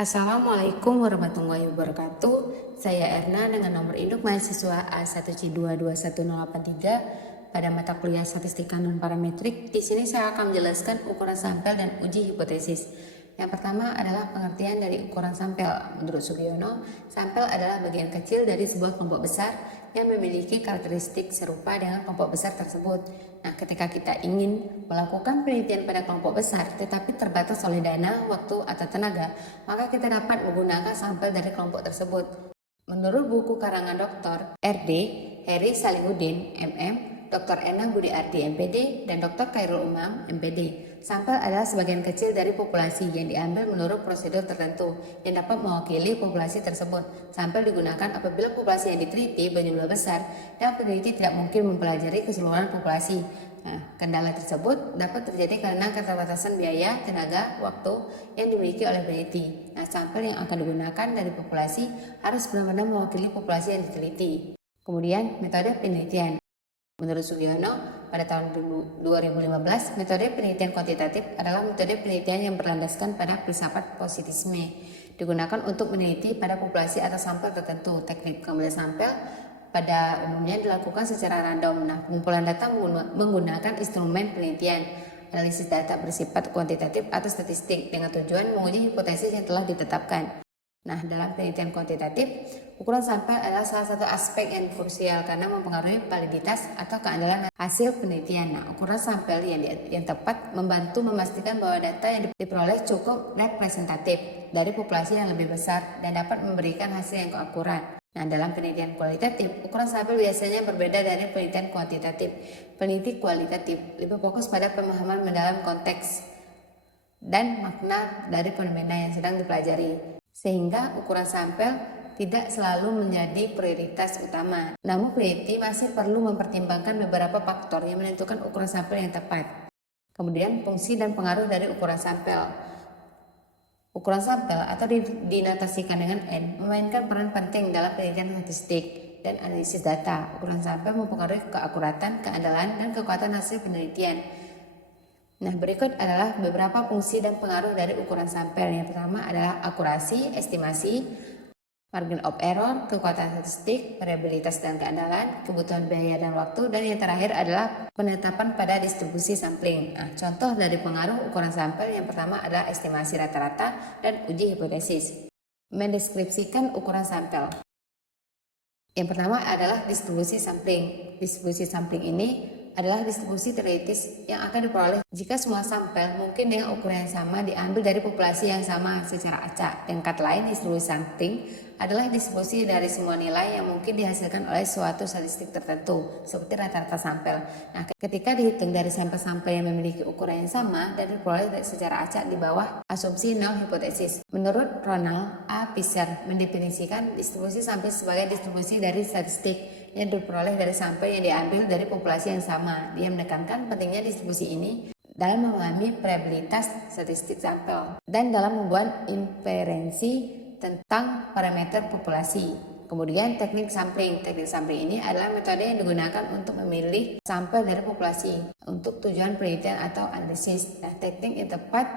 Assalamualaikum warahmatullahi wabarakatuh. Saya Erna dengan nomor induk mahasiswa A1C221083 pada mata kuliah Statistika Non-Parametrik. Di sini saya akan menjelaskan ukuran sampel dan uji hipotesis. Yang pertama adalah pengertian dari ukuran sampel. Menurut Sugiono, sampel adalah bagian kecil dari sebuah kelompok besar yang memiliki karakteristik serupa dengan kelompok besar tersebut. Nah, ketika kita ingin melakukan penelitian pada kelompok besar tetapi terbatas oleh dana, waktu, atau tenaga, maka kita dapat menggunakan sampel dari kelompok tersebut. Menurut buku karangan Dr. R.D. Heri Salihuddin, MM, Dr. Endang Budi Ardi, MPD, dan Dr. Khairul Umam, MPD. Sampel adalah sebagian kecil dari populasi yang diambil menurut prosedur tertentu yang dapat mewakili populasi tersebut. Sampel digunakan apabila populasi yang diteliti berjumlah besar dan peneliti tidak mungkin mempelajari keseluruhan populasi. Nah, kendala tersebut dapat terjadi karena keterbatasan biaya, tenaga, waktu yang dimiliki oleh peneliti. Nah, sampel yang akan digunakan dari populasi harus benar-benar mewakili populasi yang diteliti. Kemudian, metode penelitian. Menurut Sugiono, pada tahun 2015, metode penelitian kuantitatif adalah metode penelitian yang berlandaskan pada filsafat positisme. Digunakan untuk meneliti pada populasi atau sampel tertentu. Teknik pengambilan sampel pada umumnya dilakukan secara random. Nah, pengumpulan data menggunakan instrumen penelitian. Analisis data bersifat kuantitatif atau statistik dengan tujuan menguji hipotesis yang telah ditetapkan. Nah, dalam penelitian kuantitatif, ukuran sampel adalah salah satu aspek yang krusial karena mempengaruhi validitas atau keandalan hasil penelitian. Nah, ukuran sampel yang tepat membantu memastikan bahwa data yang diperoleh cukup representatif dari populasi yang lebih besar dan dapat memberikan hasil yang akurat. Nah, dalam penelitian kualitatif, ukuran sampel biasanya berbeda dari penelitian kuantitatif. Peneliti kualitatif lebih fokus pada pemahaman mendalam konteks dan makna dari fenomena yang sedang dipelajari, sehingga ukuran sampel tidak selalu menjadi prioritas utama. Namun peneliti masih perlu mempertimbangkan beberapa faktor yang menentukan ukuran sampel yang tepat. Kemudian fungsi dan pengaruh dari ukuran sampel. Ukuran sampel atau dinotasikan dengan N memainkan peran penting dalam penelitian statistik dan analisis data. Ukuran sampel mempengaruhi keakuratan, keandalan, dan kekuatan hasil penelitian. Nah, berikut adalah beberapa fungsi dan pengaruh dari ukuran sampel. Yang pertama adalah akurasi, estimasi, margin of error, kekuatan statistik, variabilitas dan keandalan, kebutuhan biaya dan waktu, dan yang terakhir adalah penetapan pada distribusi sampling. Nah, contoh dari pengaruh ukuran sampel yang pertama adalah estimasi rata-rata dan uji hipotesis. Mendeskripsikan ukuran sampel. Yang pertama adalah distribusi sampling. Distribusi sampling ini adalah distribusi teoritis yang akan diperoleh jika semua sampel mungkin dengan ukuran yang sama diambil dari populasi yang sama secara acak. Dengan kata lain, distribusi sampling adalah distribusi dari semua nilai yang mungkin dihasilkan oleh suatu statistik tertentu, seperti rata-rata sampel. Nah, ketika dihitung dari sampel-sampel yang memiliki ukuran yang sama dan diperoleh secara acak di bawah asumsi null hipotesis. Menurut Ronald A. Fisher, mendefinisikan distribusi sampel sebagai distribusi dari statistik yang diperoleh dari sampel yang diambil dari populasi yang sama. Dia menekankan pentingnya distribusi ini dalam memahami probabilitas statistik sampel dan dalam membuat inferensi tentang parameter populasi. Kemudian teknik sampling. Teknik sampling ini adalah metode yang digunakan untuk memilih sampel dari populasi untuk tujuan penelitian atau analisis. Nah, teknik yang tepat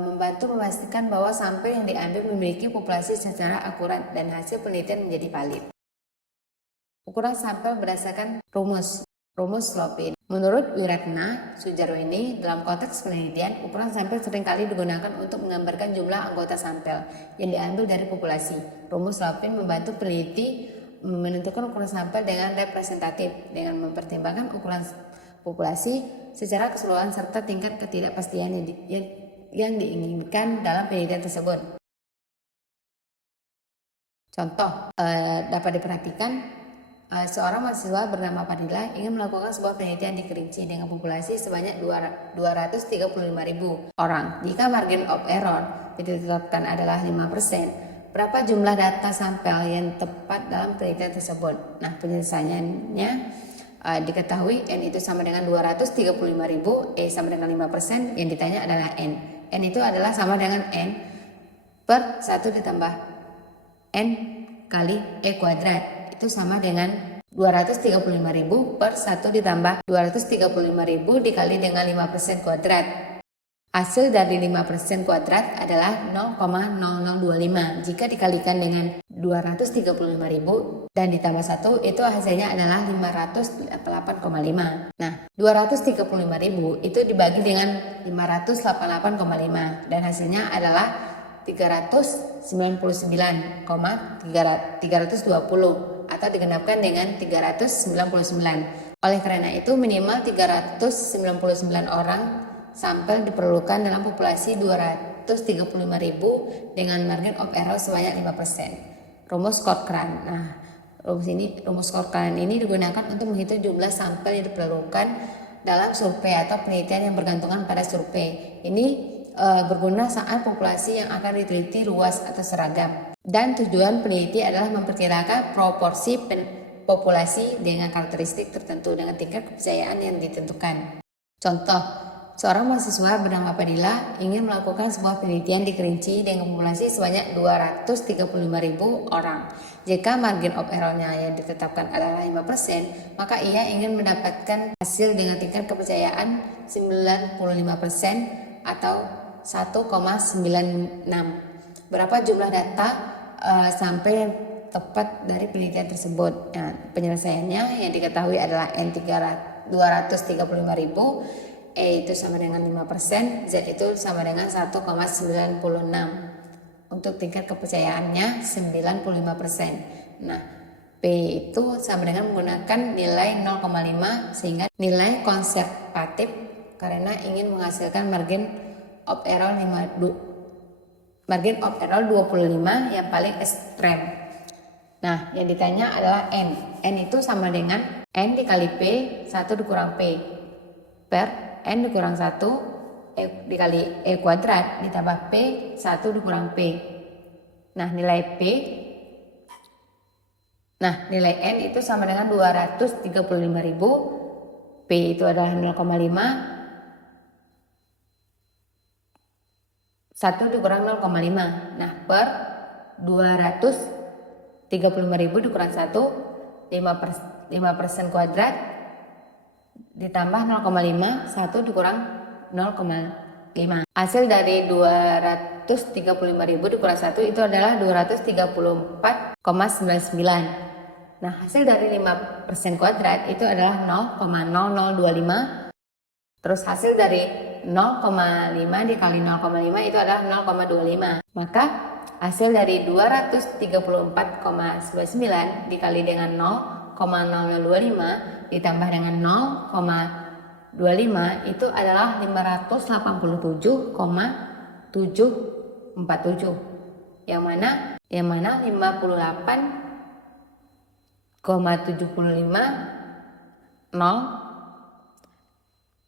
membantu memastikan bahwa sampel yang diambil memiliki populasi secara akurat dan hasil penelitian menjadi valid. Ukuran sampel berdasarkan rumus Slopin. Menurut Wiratna Sujarweni, dalam konteks penelitian, ukuran sampel seringkali digunakan untuk menggambarkan jumlah anggota sampel yang diambil dari populasi. Rumus Slopin membantu peneliti menentukan ukuran sampel dengan representatif dengan mempertimbangkan ukuran populasi secara keseluruhan serta tingkat ketidakpastian yang diinginkan dalam penelitian tersebut. Contoh dapat diperhatikan. Seorang mahasiswa bernama Fadila ingin melakukan sebuah penelitian di Kerinci dengan populasi sebanyak 235.000 orang. Jika margin of error ditetapkan adalah 5%, berapa jumlah data sampel yang tepat dalam penelitian tersebut? Nah, penyelesaiannya diketahui N itu sama dengan 235.000, E sama dengan 5%, yang ditanya adalah N. N itu adalah sama dengan N per 1 ditambah N kali E kuadrat. Itu sama dengan 235.000 per 1 ditambah 235.000 dikali dengan 5% kuadrat. Hasil dari 5% kuadrat adalah 0,0025. Jika dikalikan dengan 235.000 dan ditambah 1, itu hasilnya adalah 588,5. Nah, 235.000 itu dibagi dengan 588,5 dan hasilnya adalah 399,320 atau digenapkan dengan 399. Oleh karena itu minimal 399 orang sampel diperlukan dalam populasi 235.000 dengan margin of error sebanyak 5%. Rumus Cochran. Nah, rumus Cochran ini digunakan untuk menghitung jumlah sampel yang diperlukan dalam survei atau penelitian yang bergantungan pada survei. Ini berguna saat populasi yang akan diteliti luas atau seragam. Dan tujuan peneliti adalah memperkirakan proporsi populasi dengan karakteristik tertentu dengan tingkat kepercayaan yang ditentukan. Contoh, seorang mahasiswa bernama Padilla ingin melakukan sebuah penelitian di Kerinci dengan populasi sebanyak 235.000 orang. Jika margin of error-nya yang ditetapkan adalah 5%, maka ia ingin mendapatkan hasil dengan tingkat kepercayaan 95% atau 1,96. Berapa jumlah data sampai yang tepat dari penelitian tersebut? Nah, penyelesaiannya yang diketahui adalah N 235.000, E itu sama dengan 5%, Z itu sama dengan 1,96. Untuk tingkat kepercayaannya 95%. Nah, P itu sama dengan menggunakan nilai 0,5 sehingga nilai konservatif karena ingin menghasilkan margin of error 25 yang paling ekstrem. Nah, yang ditanya adalah N. N itu sama dengan N dikali P 1 dikurang P per N dikurang 1 dikali E kuadrat ditambah P 1 dikurang P. Nah, nilai N itu sama dengan 235.000. P itu adalah 0,5. 1 dikurang 0,5. Nah, per 235.000 dikurang 1, 5% kuadrat ditambah 0,5, 1 dikurang 0,5. Hasil dari 235.000 dikurang 1 itu adalah 234,99. Nah, hasil dari 5% kuadrat itu adalah 0,0025. Terus hasil dari 0,5 dikali 0,5 itu adalah 0,25. Maka hasil dari 234,99 dikali dengan 0,0025 ditambah dengan 0,25 itu adalah 587,747. Yang mana 58,750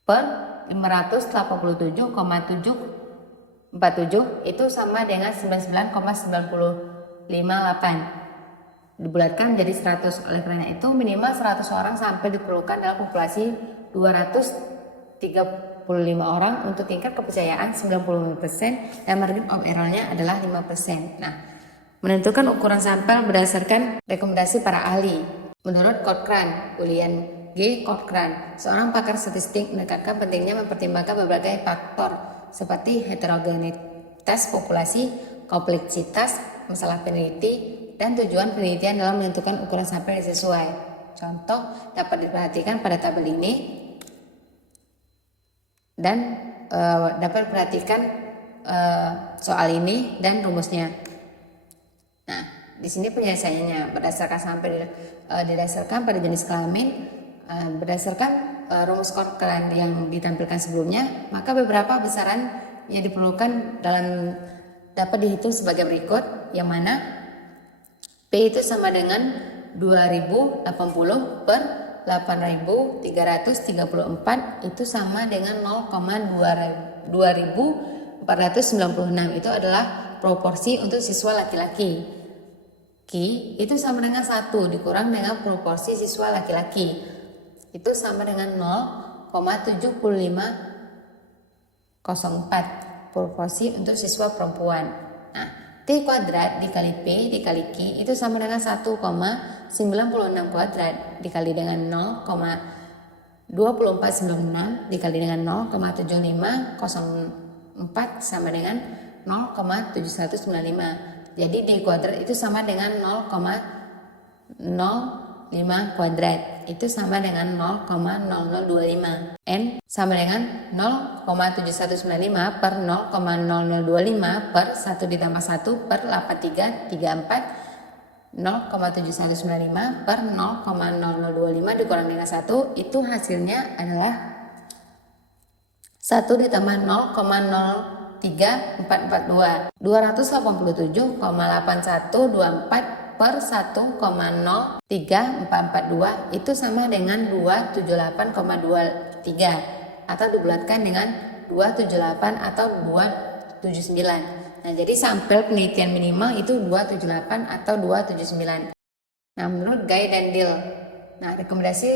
per 587,747 itu sama dengan 99,958. Dibulatkan menjadi 100. Oleh karena itu minimal 100 orang sampai diperlukan dalam populasi 235 orang untuk tingkat kepercayaan 95% dan margin of error-nya adalah 5%. Nah, menentukan ukuran sampel berdasarkan rekomendasi para ahli. Menurut Cochran, William G. Cochran, seorang pakar statistik, menekankan pentingnya mempertimbangkan berbagai faktor seperti heterogenitas populasi, kompleksitas masalah peneliti, dan tujuan penelitian dalam menentukan ukuran sampel yang sesuai. Contoh dapat diperhatikan pada tabel ini dan dapat diperhatikan soal ini dan rumusnya. Nah, di sini penyelesaiannya berdasarkan sampel didasarkan pada jenis kelamin, berdasarkan rumus Cochran yang ditampilkan sebelumnya, maka beberapa besaran yang diperlukan dapat dihitung sebagai berikut, yang mana P itu sama dengan 2080 per 8.334 itu sama dengan 0,2496. Itu adalah proporsi untuk siswa laki-laki. Q itu sama dengan 1 dikurang dengan proporsi siswa laki-laki. Itu sama dengan 0,7504 proporsi untuk siswa perempuan. Nah, T kuadrat dikali P dikali Q itu sama dengan 1,96 kuadrat dikali dengan 0,2496 dikali dengan 0,7504 4 sama dengan 0,7195. Jadi D kuadrat itu sama dengan 0,05 kuadrat. Itu sama dengan 0,0025. N sama dengan 0,7195 per 0,0025 per 1 ditambah 1 per 8334. 0,7195 per 0,0025 dikurang dengan 1, itu hasilnya adalah 1 ditambah 0,03442. 287,8124 per 1,03442 itu sama dengan 278,23 atau dibulatkan dengan 278 atau 279. Nah, jadi sampel penelitian minimal itu 278 atau 279. Nah, menurut Guy dan Dill. Nah, rekomendasi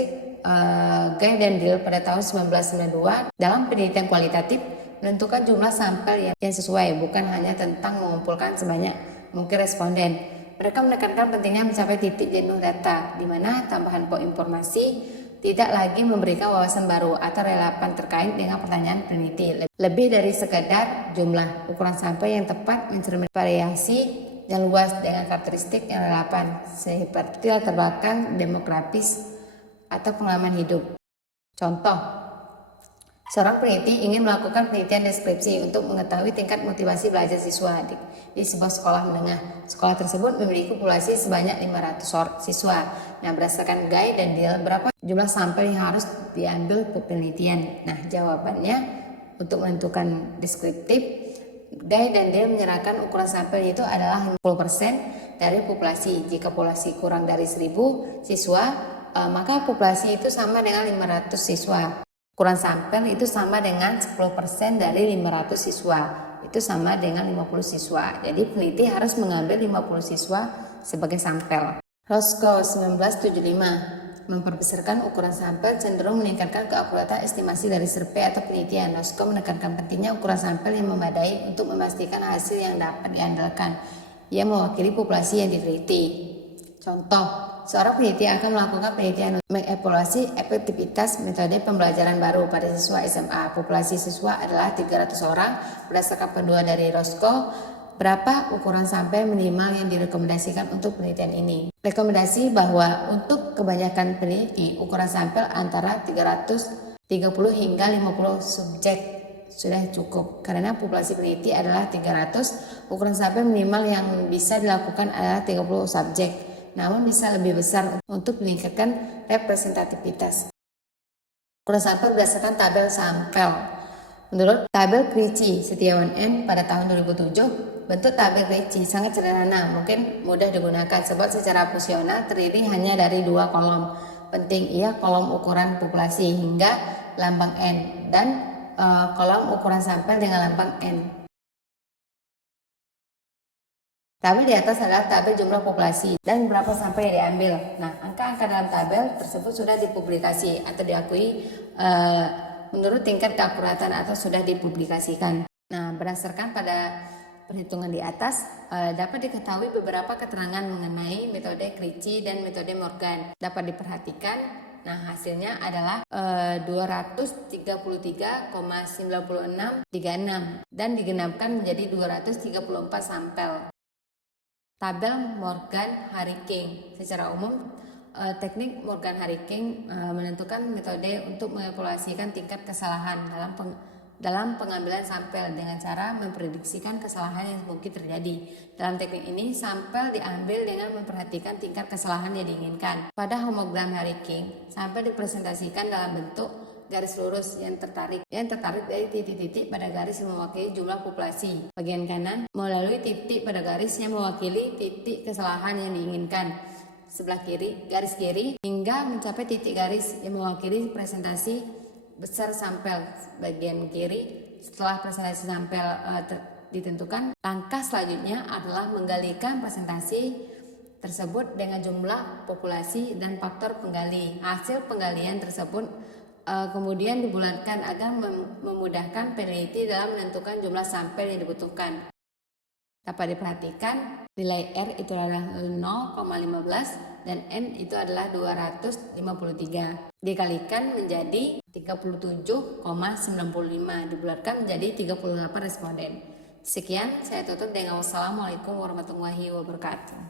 Guy dan Dill pada tahun 1992 dalam penelitian kualitatif menentukan jumlah sampel yang sesuai, bukan hanya tentang mengumpulkan sebanyak mungkin responden. Mereka menekankan pentingnya mencapai titik jenuh data, di mana tambahan poin informasi tidak lagi memberikan wawasan baru atau relevan terkait dengan pertanyaan peneliti. Lebih dari sekadar jumlah, ukuran sampel yang tepat mencerminkan variasi yang luas dengan karakteristik yang relevan, seperti latar belakang demografis atau pengalaman hidup. Contoh, seorang peneliti ingin melakukan penelitian deskripsi untuk mengetahui tingkat motivasi belajar siswa di sebuah sekolah menengah. Sekolah tersebut memiliki populasi sebanyak 500 siswa. Nah, berdasarkan Guy dan Dill, berapa jumlah sampel yang harus diambil penelitian? Nah, jawabannya untuk menentukan deskriptif, Guy dan Dill menyerahkan ukuran sampel itu adalah 50% dari populasi. Jika populasi kurang dari 1000 siswa, maka populasi itu sama dengan 500 siswa. Ukuran sampel itu sama dengan 10% dari 500 siswa. Itu sama dengan 50 siswa. Jadi peneliti harus mengambil 50 siswa sebagai sampel. Roscoe 1975 memperbesarkan ukuran sampel cenderung meningkatkan keakuratan estimasi dari survei atau penelitian. Roscoe menekankan pentingnya ukuran sampel yang memadai untuk memastikan hasil yang dapat diandalkan. Ia mewakili populasi yang diteliti. Contoh, seorang peneliti akan melakukan penelitian untuk mengevaluasi efektivitas metode pembelajaran baru pada siswa SMA. Populasi siswa adalah 300 orang. Berdasarkan panduan dari Roscoe, berapa ukuran sampel minimal yang direkomendasikan untuk penelitian ini? Rekomendasi bahwa untuk kebanyakan peneliti, ukuran sampel antara 330 hingga 50 subjek sudah cukup. Karena populasi peneliti adalah 300, ukuran sampel minimal yang bisa dilakukan adalah 30 subjek. Namun bisa lebih besar untuk meningkatkan representativitas. Ukuran sampel berdasarkan tabel sampel. Menurut tabel Krejci Setiawan N pada tahun 2007, bentuk tabel Krejci sangat sederhana, mungkin mudah digunakan sebab secara fungsional terdiri hanya dari 2 kolom. Penting ia kolom ukuran populasi hingga lambang N dan kolom ukuran sampel dengan lambang N. Tabel di atas adalah tabel jumlah populasi dan berapa sampel yang diambil. Nah, angka-angka dalam tabel tersebut sudah dipublikasi atau diakui menurut tingkat keakuratan atau sudah dipublikasikan. Nah, berdasarkan pada perhitungan di atas, dapat diketahui beberapa keterangan mengenai metode Krejci dan metode Morgan. Dapat diperhatikan, nah hasilnya adalah 233,9636 dan digenapkan menjadi 234 sampel. Tabel Morgan-Harriking. Secara umum, teknik Morgan-Harriking menentukan metode untuk mengevaluasikan tingkat kesalahan dalam pengambilan sampel dengan cara memprediksikan kesalahan yang mungkin terjadi. Dalam teknik ini, sampel diambil dengan memperhatikan tingkat kesalahan yang diinginkan. Pada homogram Harriking, sampel dipresentasikan dalam bentuk garis lurus yang tertarik dari titik-titik pada garis yang mewakili jumlah populasi. Bagian kanan melalui titik pada garis yang mewakili titik kesalahan yang diinginkan. Sebelah kiri, garis kiri, hingga mencapai titik garis yang mewakili presentasi besar sampel. Bagian kiri, setelah presentasi sampel ditentukan, langkah selanjutnya adalah menggalikan presentasi tersebut dengan jumlah populasi dan faktor penggali. Hasil penggalian tersebut kemudian dibulatkan agar memudahkan peneliti dalam menentukan jumlah sampel yang dibutuhkan. Dapat diperhatikan nilai R itu adalah 0,15 dan N itu adalah 253. Dikalikan menjadi 37,95, dibulatkan menjadi 38 responden. Sekian, saya tutup dengan wassalamualaikum warahmatullahi wabarakatuh.